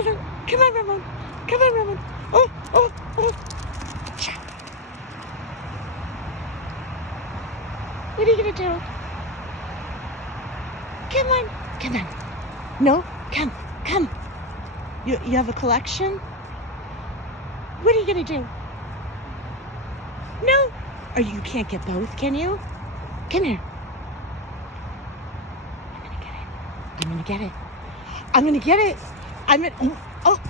Come on. Come on, Ramon. Come on, Ramon. Oh, oh, oh. What are you going to do? Come on. Come on. No? Come. Come. You have a collection? What are you going to do? No. Or you can't get both, can you? Come here. I'm going to get it. I'm going to get it. I'm going to... Oh.